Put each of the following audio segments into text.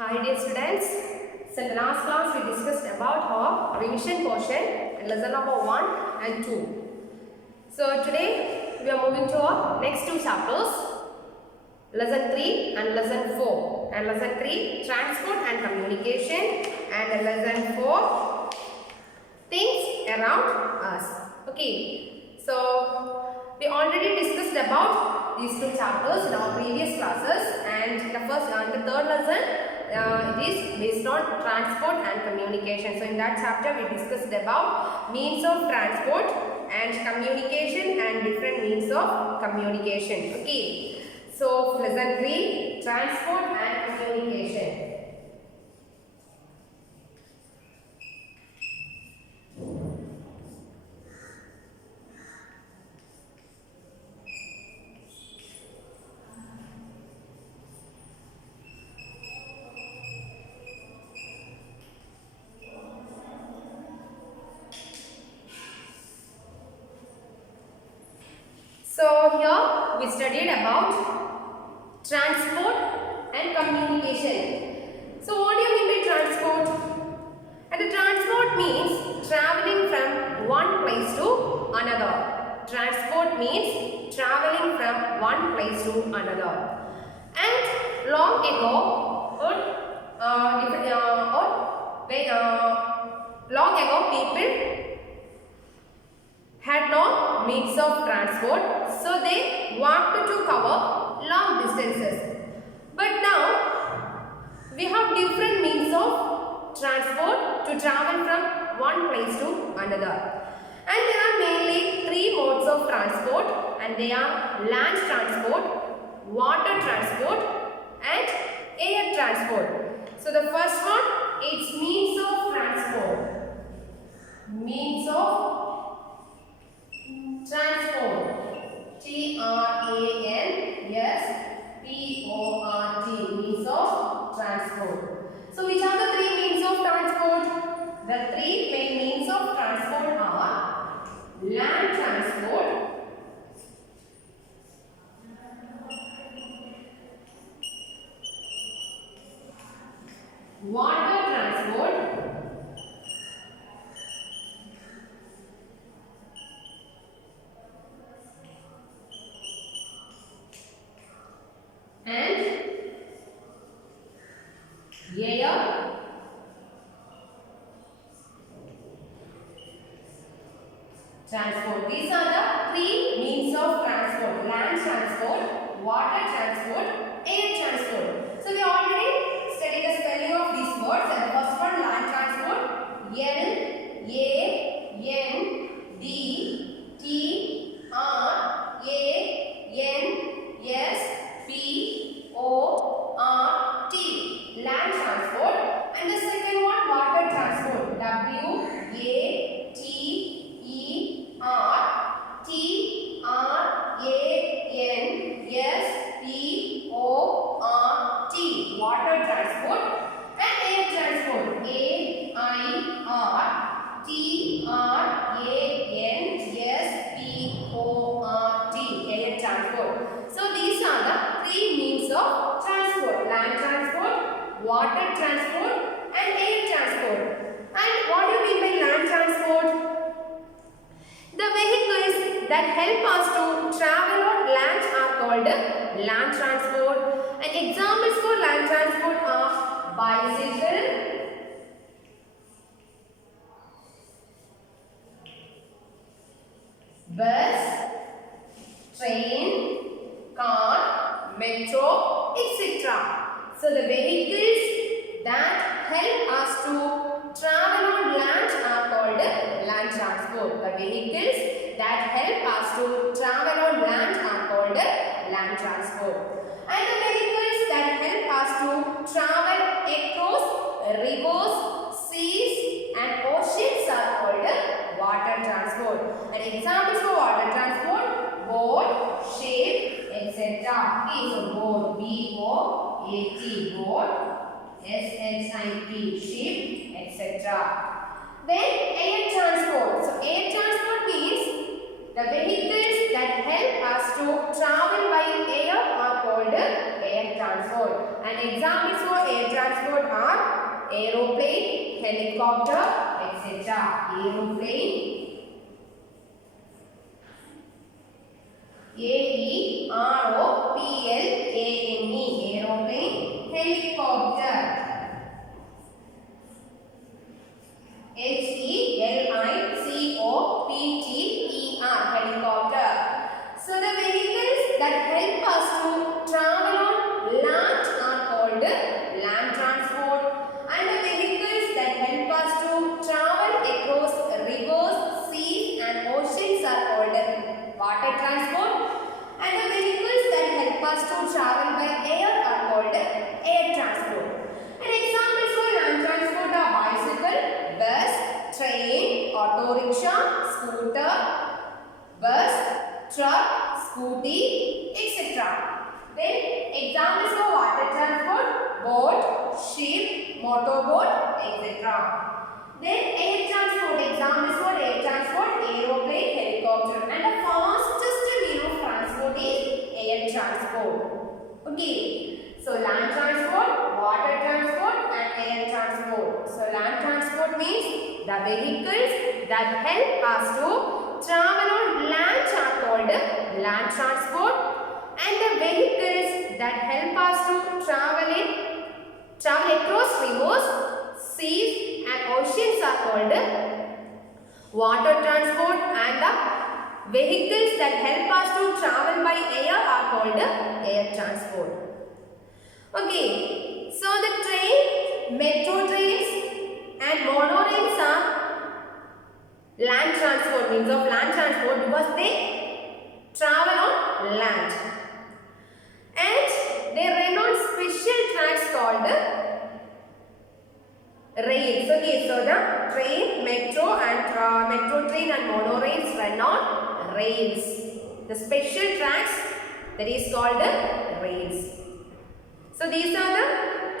Hi dear students. So in the last class we discussed about our revision portion and lesson number 1 and 2. So today we are moving to our next two chapters, lesson 3 and lesson 4. And lesson 3 transport and communication, and lesson 4 things around us. Okay. So we already discussed about these two chapters in our previous classes, and the third lesson it is based on transport and communication. So in that chapter we discussed about means of transport and communication and different means of communication. Okay. So lesson 3 transport and communication. So here we studied about transport and communication. So what do you mean by transport? And the transport means traveling from one place to another. Transport means traveling from one place to another. And long ago, people had no means of transport, so they walked to cover long distances. But now we have different means of transport to travel from one place to another. And there are mainly three modes of transport, and they are land transport, water transport and air transport. So the first one is means of transport. Means of transport. T-R-A-N-S-P-O-R-T. Means of transport. So which are the three means of transport? The three main means of transport are land transport, water transport and air transport. These are the three means of transport: land transport, water transport, air transport. So we already studied the spelling of these words. And the first one, land transport, L-A-N-D-T-R-A-N-S-P-O-R-T. Land transport. And the second one, water transport, W-A-T-E-R-T-R-A-N-S-P-O-R-T. Water transport. And air transport, A-I-R-T-R-A-N-S-P-O-R-T. Air transport. So these are the three means of transport: land transport, water transport and air transport. And what do you mean by land transport? The vehicles that help us to travel on land are called land transport. And examples for land transport are bicycle, bus, train, car, metro, etc. So the vehicles that help us to travel on land are called land transport. The vehicles that help us to travel on land are called land transport. And the vehicles that help us to travel across rivers, seas and oceans are called water transport. And examples for water transport: boat, ship, etc. So boat, B-O-A-T, boat, S-H-I-P, ship, etc. Then air transport. So air transport means the vehicles that help us to travel by air are called air transport. And examples for air transport are aeroplane, helicopter, etc. Aeroplane, aeroplane, aeroplane, helicopter, helicopter, helicopter. So the vehicles that help us to travel on land are called land transport, and the vehicles that help us to travel across rivers, seas and oceans are called water transport, and the vehicles that help us to travel by air are called air transport. And examples for land transport are bicycle, bus, train, auto rickshaw, scooter, bus, truck, scooty, etc. Then examples for water transport, boat, ship, motorboat, etc. Then air transport, examples for air transport, aeroplane, helicopter, and the fastest means of transport is air transport. Okay, so land transport, water transport and air transport. So land transport means the vehicles that help us to travel on land are called land transport, and the vehicles that help us to travel across rivers, seas and oceans are called water transport, and the vehicles that help us to travel by air are called air transport. Okay, so the train, metro trains and monorails are land transport, means of land transport, because they travel on land and they run on special tracks called rails. Okay, so the train, metro train and monorails run on rails. The special tracks that is called rails. So these are the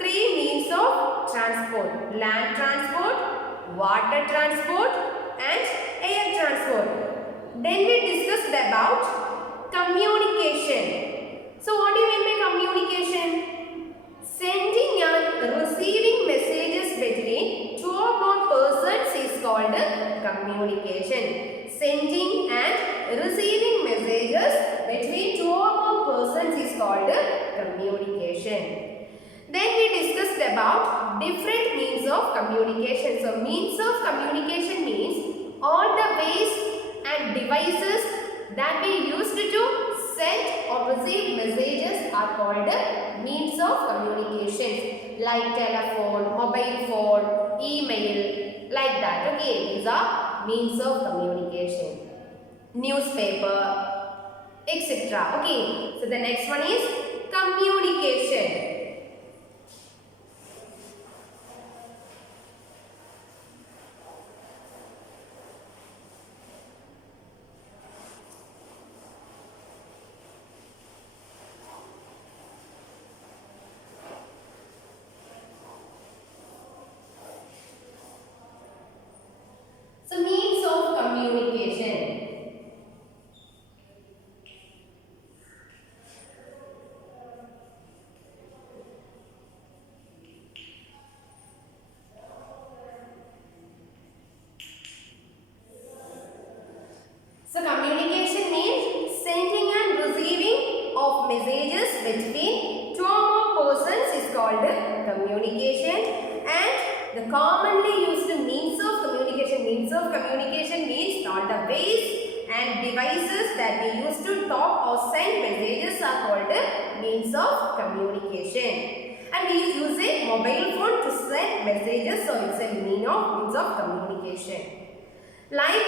three means of transport: land transport, water transport and air transport. Then we discussed about communication. So what do you mean by communication? Sending and receiving messages between two or more persons is called communication. Sending and receiving messages between two or more persons is called communication. Then we discussed about different means of communication. So means of communication means all the ways and devices that we use to send or receive messages are called means of communication, like telephone, mobile phone, email, like that. Okay, these are means of communication. Newspaper, etc. Okay, so the next one is communication. So means of communication. So communication means sending and receiving of messages between two or more persons is called communication, and the commonly used means of communication. Means of communication means all the ways and devices that we use to talk or send messages are called means of communication. And we use a mobile phone to send messages, so it's a means of communication. Like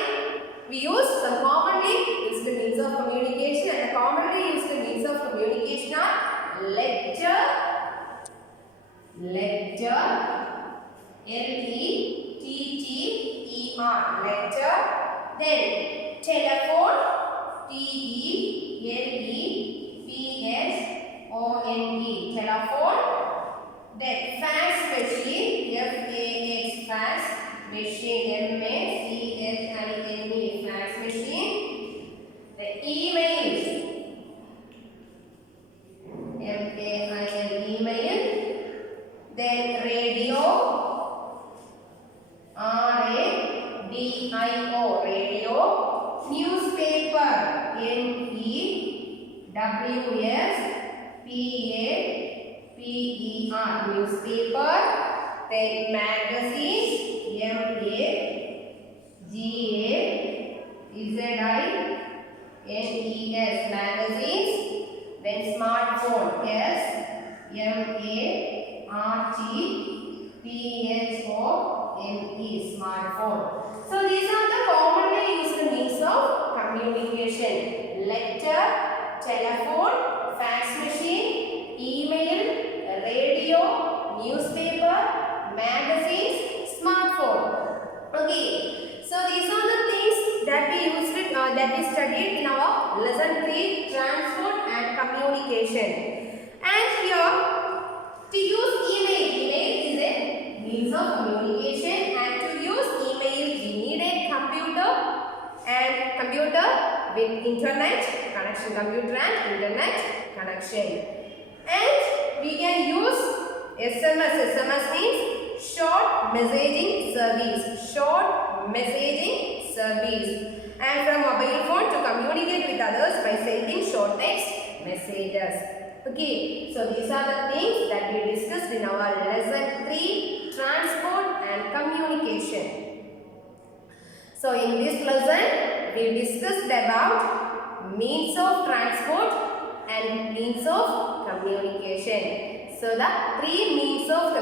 we use some commonly used means of communication, and the commonly used means of communication are letter, L-E-T-T-E-R, letter, then telephone, T-E-L-E-P-H-O-N-E, telephone, then fax machine, F-A-X, fax machine, M-A-C-H-I-N-E, fax machine, the email, M-A-I-L, email, P-A-P-E-R, newspaper. Then magazines, M-A-G-A-Z-I-N-E-S, magazines. Then smartphone, S-M-A-R-T-P-H-O-N-E, smartphone. So these are the commonly used means of communication: letter, telephone, fax machine, email, radio, newspaper, magazines, smartphone. Okay, so these are the things that we used that we studied in our lesson 3, transport and communication. And here, to use email is a means of communication, and to use email we need a computer with internet connection, computer and internet connection. And we can use SMS. SMS means short messaging service. And from mobile phone to communicate with others by sending short text messages. Okay, so these are the things that we discussed in our lesson 3, transport and communication. So in this lesson we discussed about means of transport and means of communication. So the three means of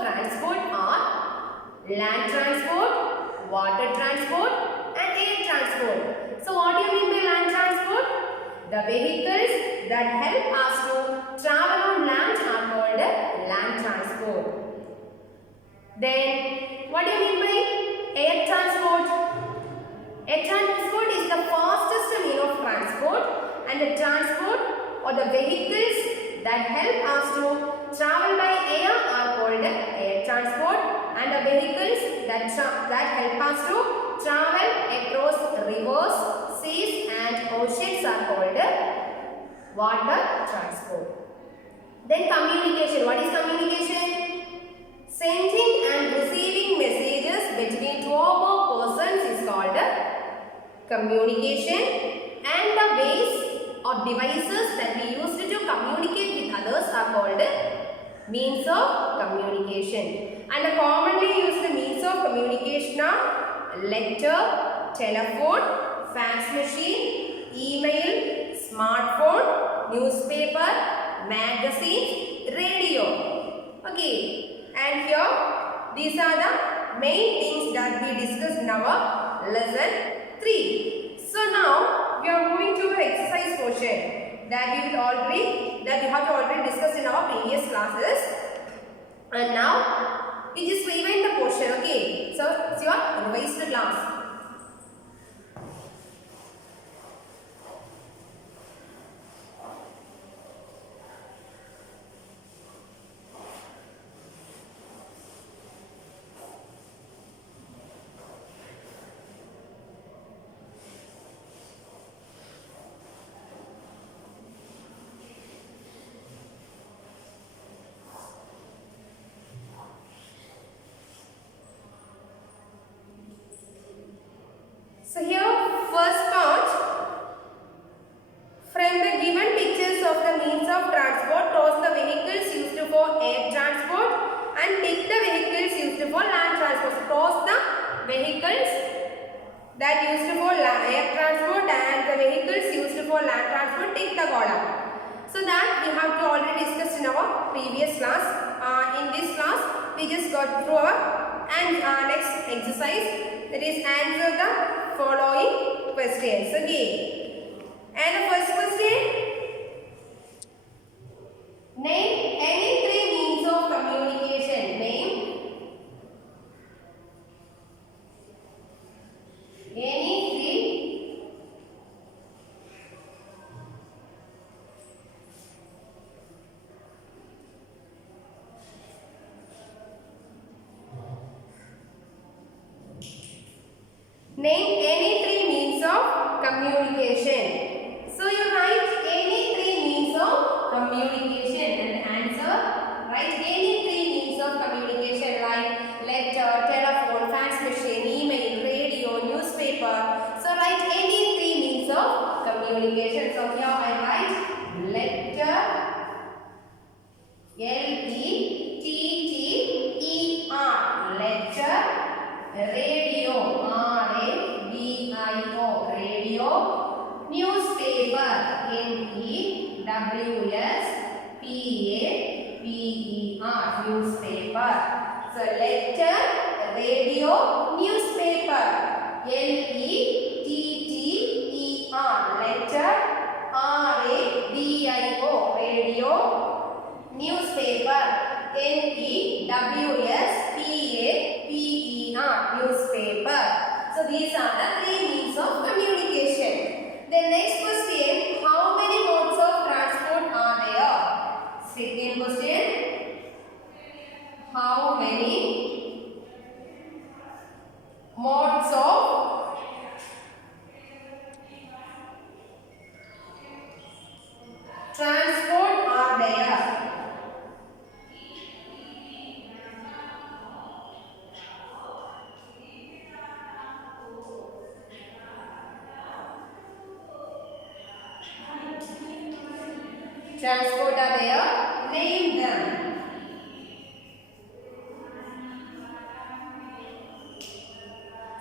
transport are land transport, water transport and air transport. So what do you mean by land transport? The vehicles that help us to travel on land are called land transport. Then what do you mean by air transport? Air transport is the fastest means of transport, and the transport or the vehicles that help us to travel by air are called air transport, and the vehicles that help us to travel across rivers, seas and oceans are called water transport. Then communication. What is communication? Sending and receiving messages between two or more persons is called communication, and the ways or devices that we use to communicate with others are called means of communication. And the commonly used means of communication are letter, telephone, fax machine, email, smartphone, newspaper, magazine, radio. Okay, and here these are the main things that we discussed in our lesson 3. So now we are moving to the exercise portion that we have already discussed in our previous classes. And now we just rewind the portion. Okay, so it's your revised class. So here first part, from the given pictures of the means of transport, cross the vehicles used for air transport and tick the vehicles used for land transport. So cross the vehicles that used for air transport and the vehicles used for land transport, tick the column. So that we have to already discussed in our previous class. In this class we just got through our next exercise, that is answer the following questions. Okay, and the first question, name any 3 means of communication. Name any 3 means of communication. So you write A L-E-T-T-E-R, letter. Radio, R-A-D-I-O, radio. Newspaper, N-E-W-S-P-A-P-E-R, newspaper. So letter, radio, newspaper. L-E-T-T-E-R, letter. R-A-D-I-O, radio. Newspaper, N-E-W-S-P-A-P-E-R, newspaper. So these are the three means of communication. The next question, how many modes of transport are there? Second question, how many modes of transport are there? Transport are there. Name them.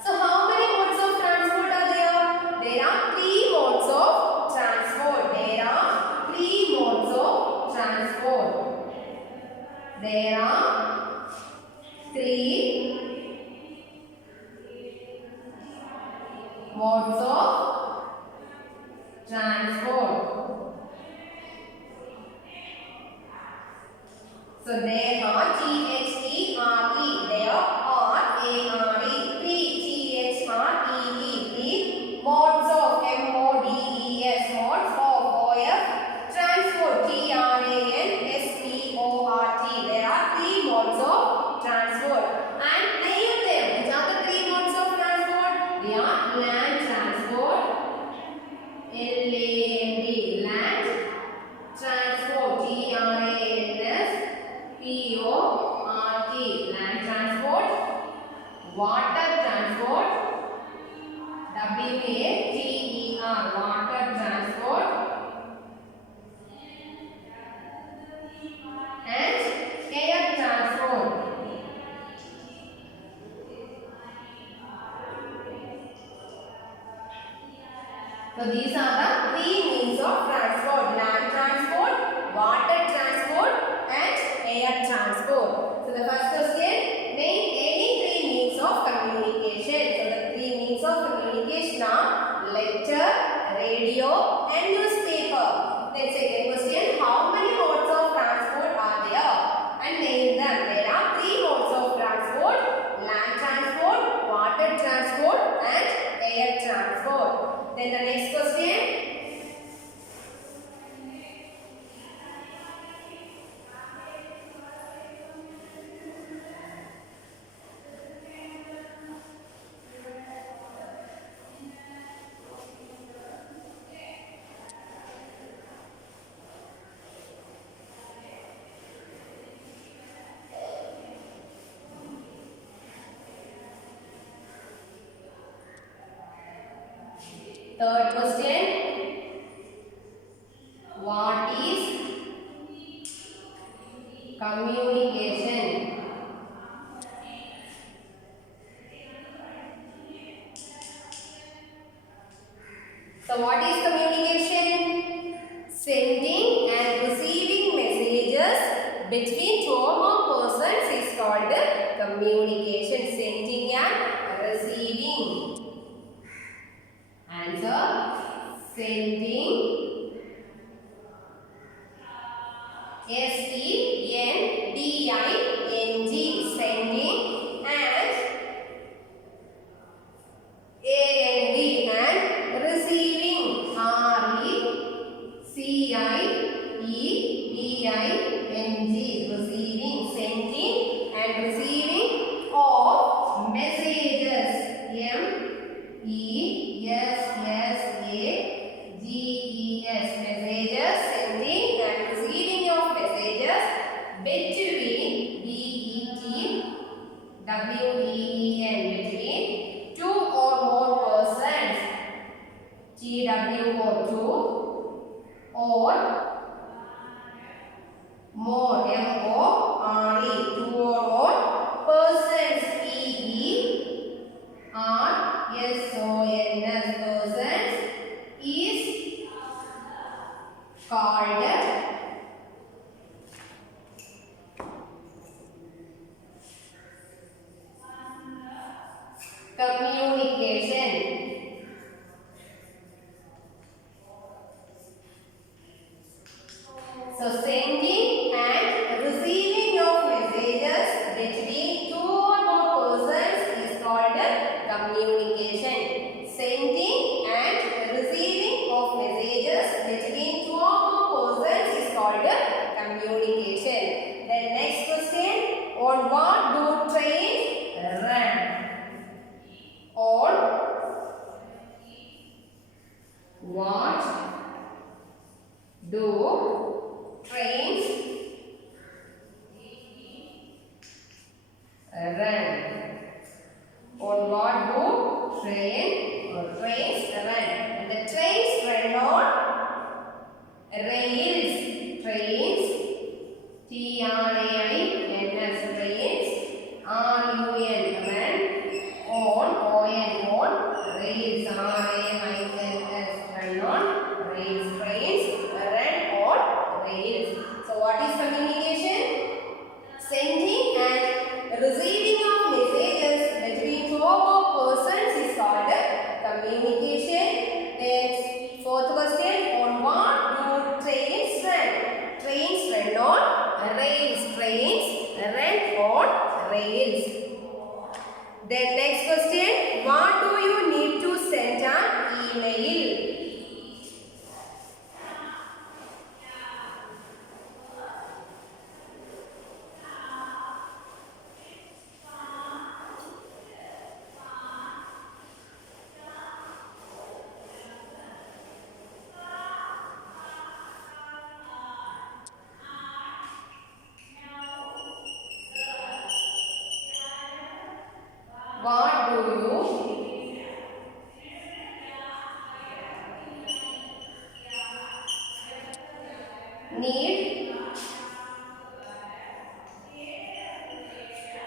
So how many modes of transport are there? There are three modes of transport. There are three modes of transport. There are three modes of transport. So there are T-H-E-R-E, there are R-A-R-E, three T-H-R-E-E, three modes of M-O-D-E-S, modes of O-F, transport, T-R-A-N-S-P-O-R-T, there are three modes of transport. And name them. Which are the three modes of transport? They are land transport, L-A-N-D, land transport, T-R-A-N-S, P-O-R-T, land transport. Water transport, W-A-T-E-R, water transport. And air transport. So these are the three means of transport: land transport, water transport, and air transport. So the first question, name any three means of communication. So the three means of communication are letter, radio, and newspaper. Then second question, how many modes of transport are there? And name them. There are three modes of transport: land transport, water transport, and air transport. Then the next question. Third question, what is communication? So what is communication? Sending and receiving messages between two or more persons is called communication. Sending and receiving. Answer, sending, S-E-N-D-I-N-G, sending, and A-N-D, and receiving, R-E-C-I-E-V-I-N-G, receiving, sending and receiving of messages, M-E-S-S-A-G-E-S, messages, sending and receiving of messages between, B-E-T-W-E-E-N, more, M-O-R-E, tour or persons, P-E-R-S-O-N-S, persons is called communication. So sending and receiving of messages between two or more persons is called communication. Sending and receiving of messages between two or more persons is called communication. Then next question, on what do trains run? On what do trains run? On what do trains run? And the trains run on rails. Trains, T-R-A-I-N-S, trains, R-U-N, run, on rails, R-A-I-L-S, run on rails. Trains run on rails. So what is communication? Sending and receiving of messages between two or more persons is called communication. Then fourth question, on what do trains run? Trains run on rails. Trains run on rails. Then next question, what do you need to send an email? What do you need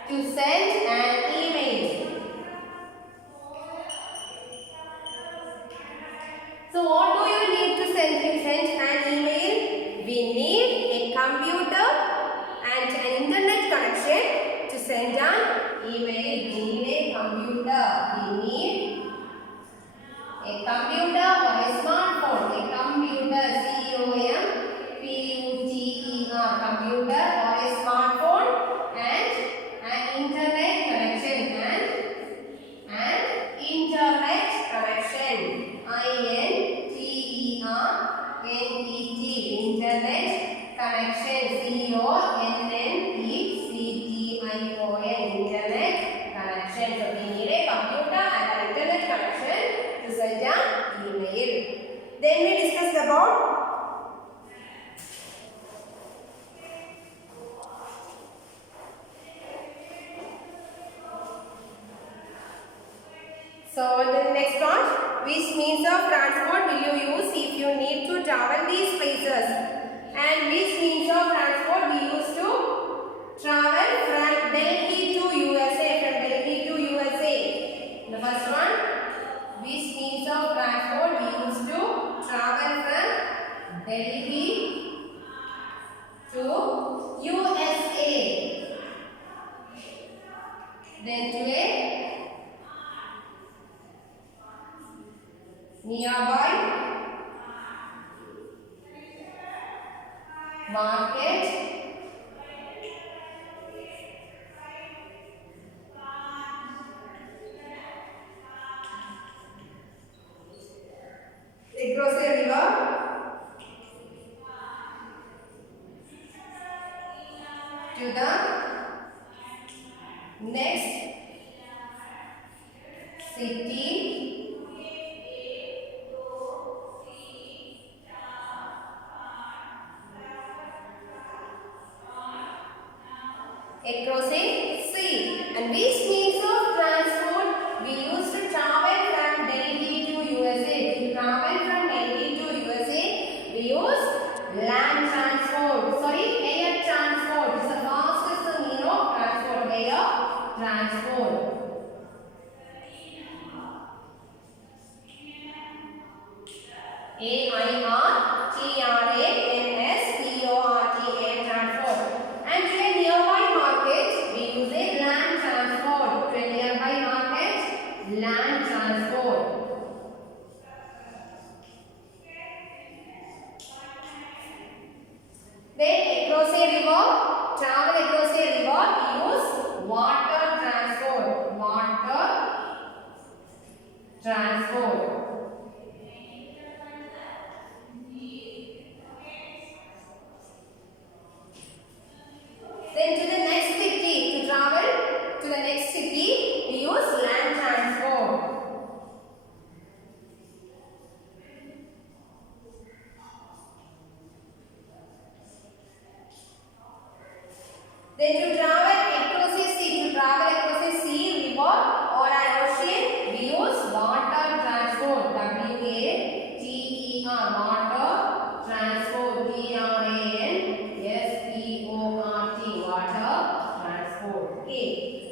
to send an email? So what do you need to send an email? We need a computer and an internet connection to send an email. We need a computer. We need a computer or a smartphone. A computer, C-O-M-P-U-T-E-R, computer or a smartphone, and an internet connection, and an internet connection, I-N-T-E-R-N-E-T, internet connection, C-O-N-N-E-C-T-I-O-N, internet connection. So we need a computer and an internet connection to send an email. Then we discussed about so the next part, which means of transport will you use if you need to travel these places, and which means of transport we use to travel from Delhi to USA, from Delhi to USA. The first one, which means of transport we use to travel from Delhi to USA, then to a nearby market, across a river, to the next city, across a sea. And which means of transport we use to travel from Delhi to USA? To travel from Delhi to USA, we use land transport. Sorry, air transport. AIRTRANSPORT, air transport. And to a nearby market, we use a land transport. To a nearby market, land transport. Then across a river, travel across a river, we use water transport. Water transport. Then to the next city, to travel to the next city, we use land transport. Then to travel across a sea, river or an ocean, we use water transport. WATER, water transport. TRANSPORT, water transport. Okay.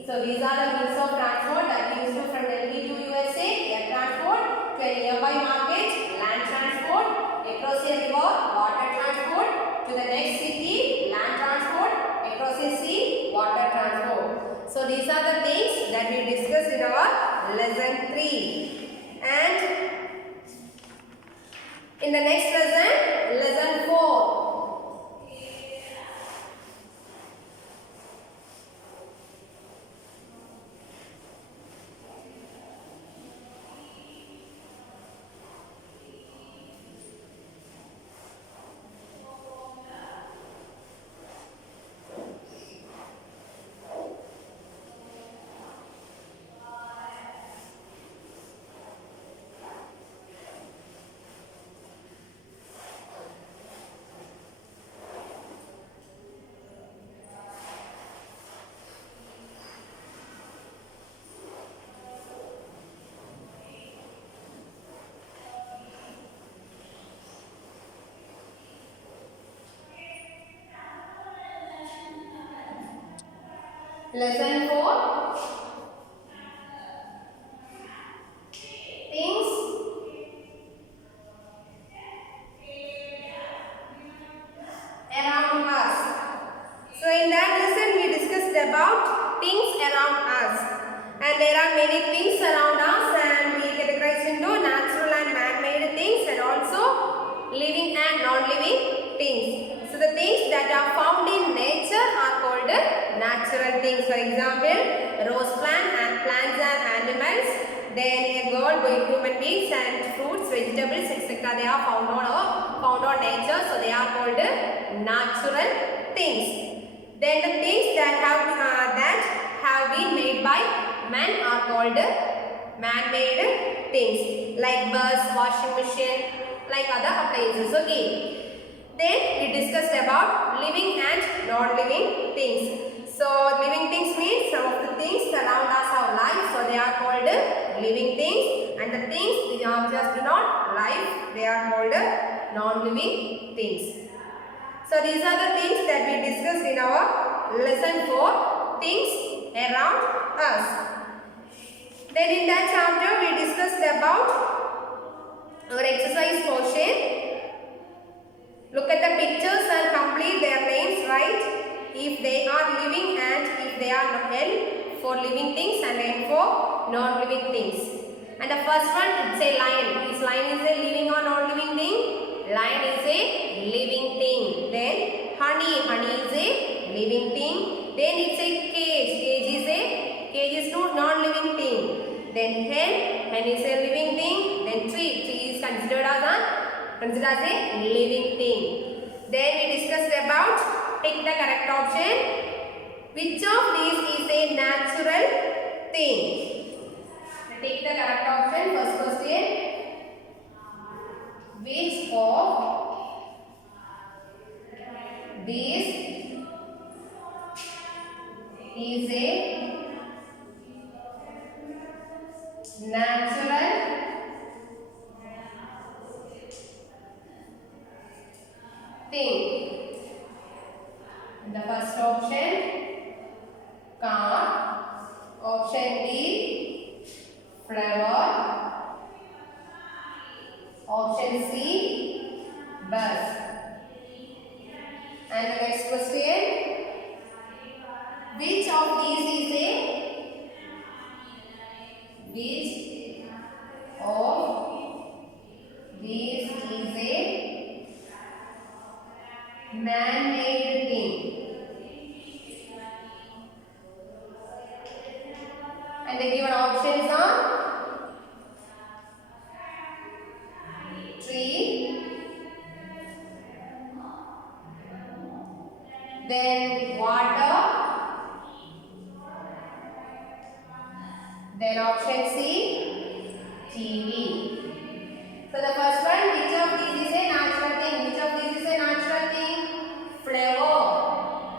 So these are the means of transport that we use from Delhi to USA. Air transport, to a nearby market, land transport, across a river, water transport, to the next city, land transport, across a sea, water transport. So these are the things that we discussed in our lesson 3. And in the next lesson, lesson 4. Lesson 4. Things around us. So in that lesson we discussed about things around us. And there are many things around us, and we categorize into natural and man-made things, and also living and non-living things. So the things that are found in nature are called natural things. For example, rose plant and plants and animals. Then a girl, human beings and fruits, vegetables, etc. They are found on nature. So they are called natural things. Then the things that have been made by man are called man-made things, like bus, washing machine, like other appliances. Okay. Then we discussed about living and non-living things. So living things means some of the things around us are life, so they are called living things, and the things which just do not life, they are called non-living things. So these are the things that we discussed in our lesson 4, things around us. Then in that chapter we discussed about our exercise portion. Look at the pictures and complete their names right if they are living and if they are L for living things and N for non-living things. And the first one, it's a lion. Is lion is a living or non-living thing? Lion is a living thing. Then honey is a living thing. Then it's a cage is non-living thing. Then hen is a living thing. Then tree is considered as a living thing. Then we discussed about, take the correct option. Which of these is a natural thing? Take the correct option. First question. Which of these is a natural thing? The first option, car. And the next question. Which of these is a man-made thing? And the given options are tree, then water, then option C, TV. So the first one, which of these is a natural thing? Which of these is a natural thing? Flower.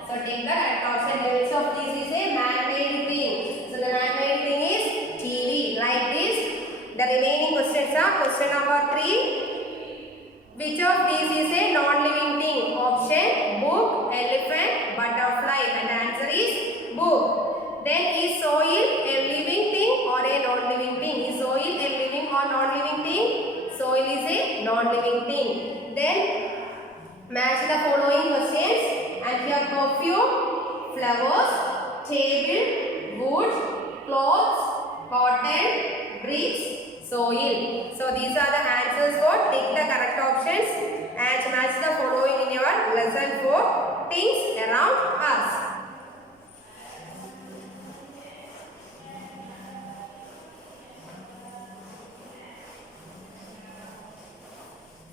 So take the right option. Which of these is a man-made thing? So the man-made thing is TV. Like this. The remaining questions are question number 3. Which of these is a non-living thing? Option book, elephant, butterfly. And the answer is book. Then is soil a living thing or a non-living thing? Is soil a living or non-living thing? Soil is a non-living thing. Then match the following questions. And here perfume, flowers, table, wood, clothes, cotton, bricks, soil. So these are the answers for take the correct options and match the following in your lesson 4 things around us.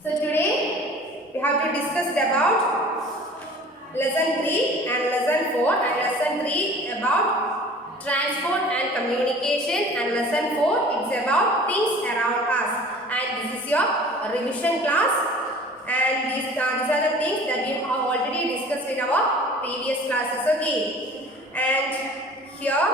So today we have to discuss about lesson 3 and lesson 4, and lesson 3 about transport and communication, and lesson 4 it's about things around us. And this is your revision class, and these are the things that we have already discussed in our previous classes. Okay, and here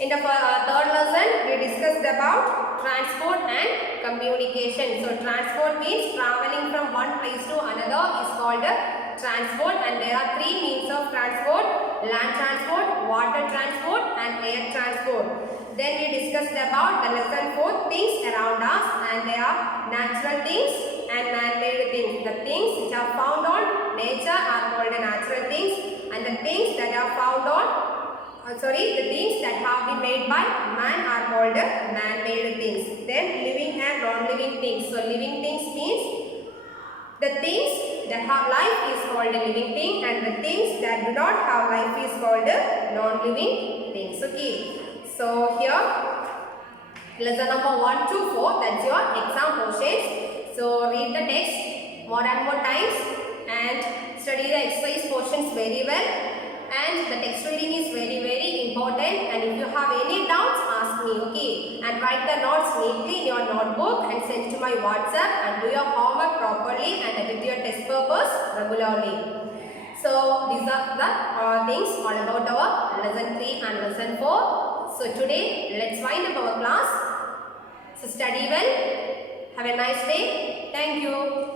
in the third lesson, we discussed about transport and communication. So transport means traveling from one place to another is called transport, and there are 3 means of transport: land transport, water transport and air transport. Then we discussed about the lesson 4 things around us, and they are natural things and man-made things. The things which are found on nature are called natural things, and the things that are found on the things that have been made by man are called man-made things. Then living and non-living things. So living things means the things that have life is called a living thing, and the things that do not have life is called non-living things. Okay. So here lesson number 1 to 4, that's your exam portions. So read the text more and more times and study the exercise portions very well. And the text reading is very important, and if you have any doubts, ask me, okay? And write the notes neatly in your notebook and send to my WhatsApp, and do your homework properly and edit your test papers regularly. So these are the things all about our lesson 3 and lesson 4. So today let's wind up our class. So study well. Have a nice day. Thank you.